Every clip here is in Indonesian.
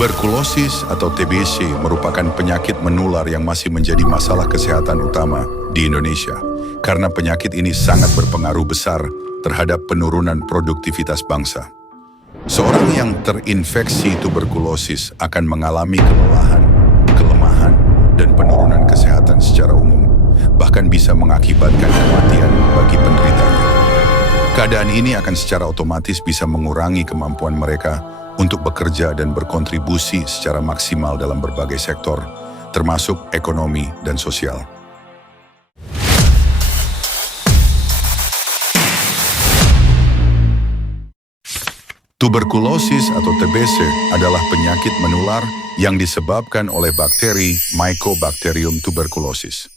Tuberkulosis atau TBC merupakan penyakit menular yang masih menjadi masalah kesehatan utama di Indonesia karena penyakit ini sangat berpengaruh besar terhadap penurunan produktivitas bangsa. Seorang yang terinfeksi tuberkulosis akan mengalami kelelahan, kelemahan, dan penurunan kesehatan secara umum, bahkan bisa mengakibatkan kematian bagi penderitanya. Keadaan ini akan secara otomatis bisa mengurangi kemampuan mereka untuk bekerja dan berkontribusi secara maksimal dalam berbagai sektor, termasuk ekonomi dan sosial. Tuberkulosis atau TBC adalah penyakit menular yang disebabkan oleh bakteri Mycobacterium tuberculosis.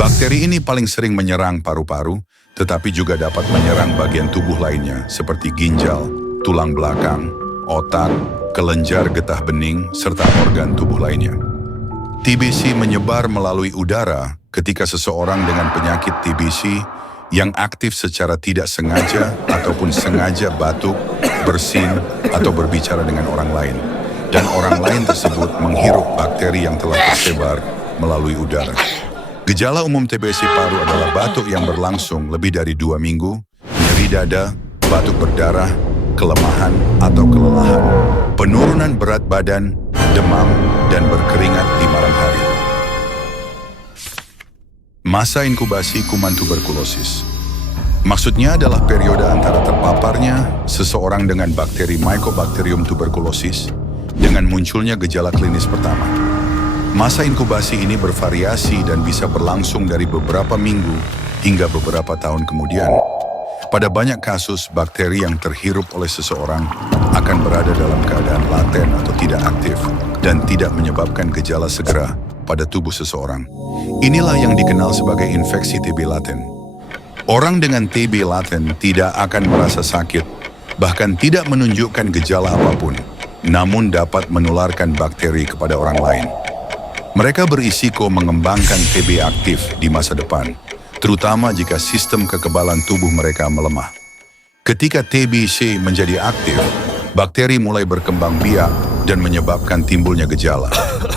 Bakteri ini paling sering menyerang paru-paru, tetapi juga dapat menyerang bagian tubuh lainnya seperti ginjal, tulang belakang, otak, kelenjar getah bening, serta organ tubuh lainnya. TBC menyebar melalui udara ketika seseorang dengan penyakit TBC yang aktif secara tidak sengaja ataupun sengaja batuk, bersin, atau berbicara dengan orang lain. Dan orang lain tersebut menghirup bakteri yang telah tersebar melalui udara. Gejala umum TBC paru adalah batuk yang berlangsung lebih dari 2 minggu, nyeri dada, batuk berdarah, kelemahan atau kelelahan, penurunan berat badan, demam, dan berkeringat di malam hari. Masa inkubasi kuman tuberkulosis. Maksudnya adalah periode antara terpaparnya seseorang dengan bakteri Mycobacterium tuberculosis dengan munculnya gejala klinis pertama. Masa inkubasi ini bervariasi dan bisa berlangsung dari beberapa minggu hingga beberapa tahun kemudian. Pada banyak kasus, bakteri yang terhirup oleh seseorang akan berada dalam keadaan laten atau tidak aktif dan tidak menyebabkan gejala segera pada tubuh seseorang. Inilah yang dikenal sebagai infeksi TB laten. Orang dengan TB laten tidak akan merasa sakit, bahkan tidak menunjukkan gejala apapun, namun dapat menularkan bakteri kepada orang lain. Mereka berisiko mengembangkan TB aktif di masa depan, terutama jika sistem kekebalan tubuh mereka melemah. Ketika TBC menjadi aktif, bakteri mulai berkembang biak dan menyebabkan timbulnya gejala.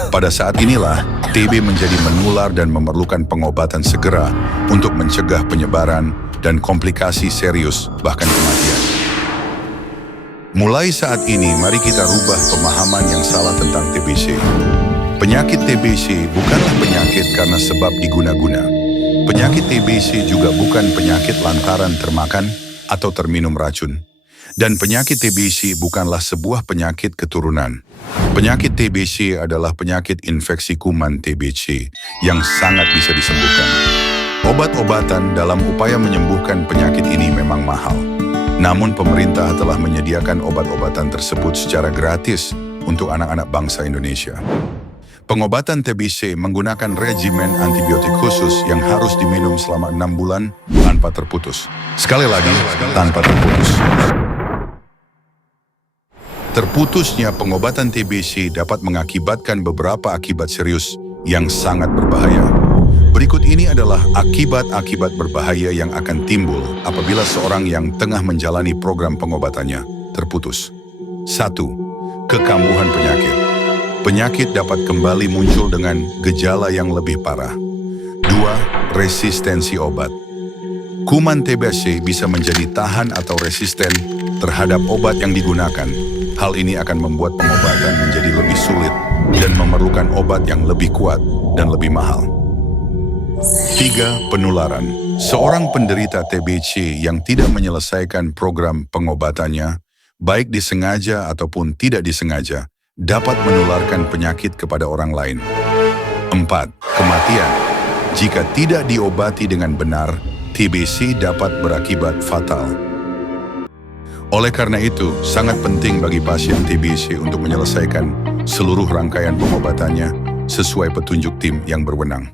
Pada saat inilah, TB menjadi menular dan memerlukan pengobatan segera untuk mencegah penyebaran dan komplikasi serius, bahkan kematian. Mulai saat ini, mari kita rubah pemahaman yang salah tentang TBC. Penyakit TBC bukanlah penyakit karena sebab diguna-guna. Penyakit TBC juga bukan penyakit lantaran termakan atau terminum racun. Dan penyakit TBC bukanlah sebuah penyakit keturunan. Penyakit TBC adalah penyakit infeksi kuman TBC yang sangat bisa disembuhkan. Obat-obatan dalam upaya menyembuhkan penyakit ini memang mahal. Namun pemerintah telah menyediakan obat-obatan tersebut secara gratis untuk anak-anak bangsa Indonesia. Pengobatan TBC menggunakan regimen antibiotik khusus yang harus diminum selama 6 bulan tanpa terputus. Sekali lagi, tanpa terputus. Terputusnya pengobatan TBC dapat mengakibatkan beberapa akibat serius yang sangat berbahaya. Berikut ini adalah akibat-akibat berbahaya yang akan timbul apabila seorang yang tengah menjalani program pengobatannya terputus. 1. Kekambuhan penyakit. Penyakit dapat kembali muncul dengan gejala yang lebih parah. 2. Resistensi obat. Kuman TBC bisa menjadi tahan atau resisten terhadap obat yang digunakan. Hal ini akan membuat pengobatan menjadi lebih sulit dan memerlukan obat yang lebih kuat dan lebih mahal. 3. Penularan. Seorang penderita TBC yang tidak menyelesaikan program pengobatannya, baik disengaja ataupun tidak disengaja, dapat menularkan penyakit kepada orang lain. 4. Kematian. Jika tidak diobati dengan benar, TBC dapat berakibat fatal. Oleh karena itu, sangat penting bagi pasien TBC untuk menyelesaikan seluruh rangkaian pengobatannya sesuai petunjuk tim yang berwenang.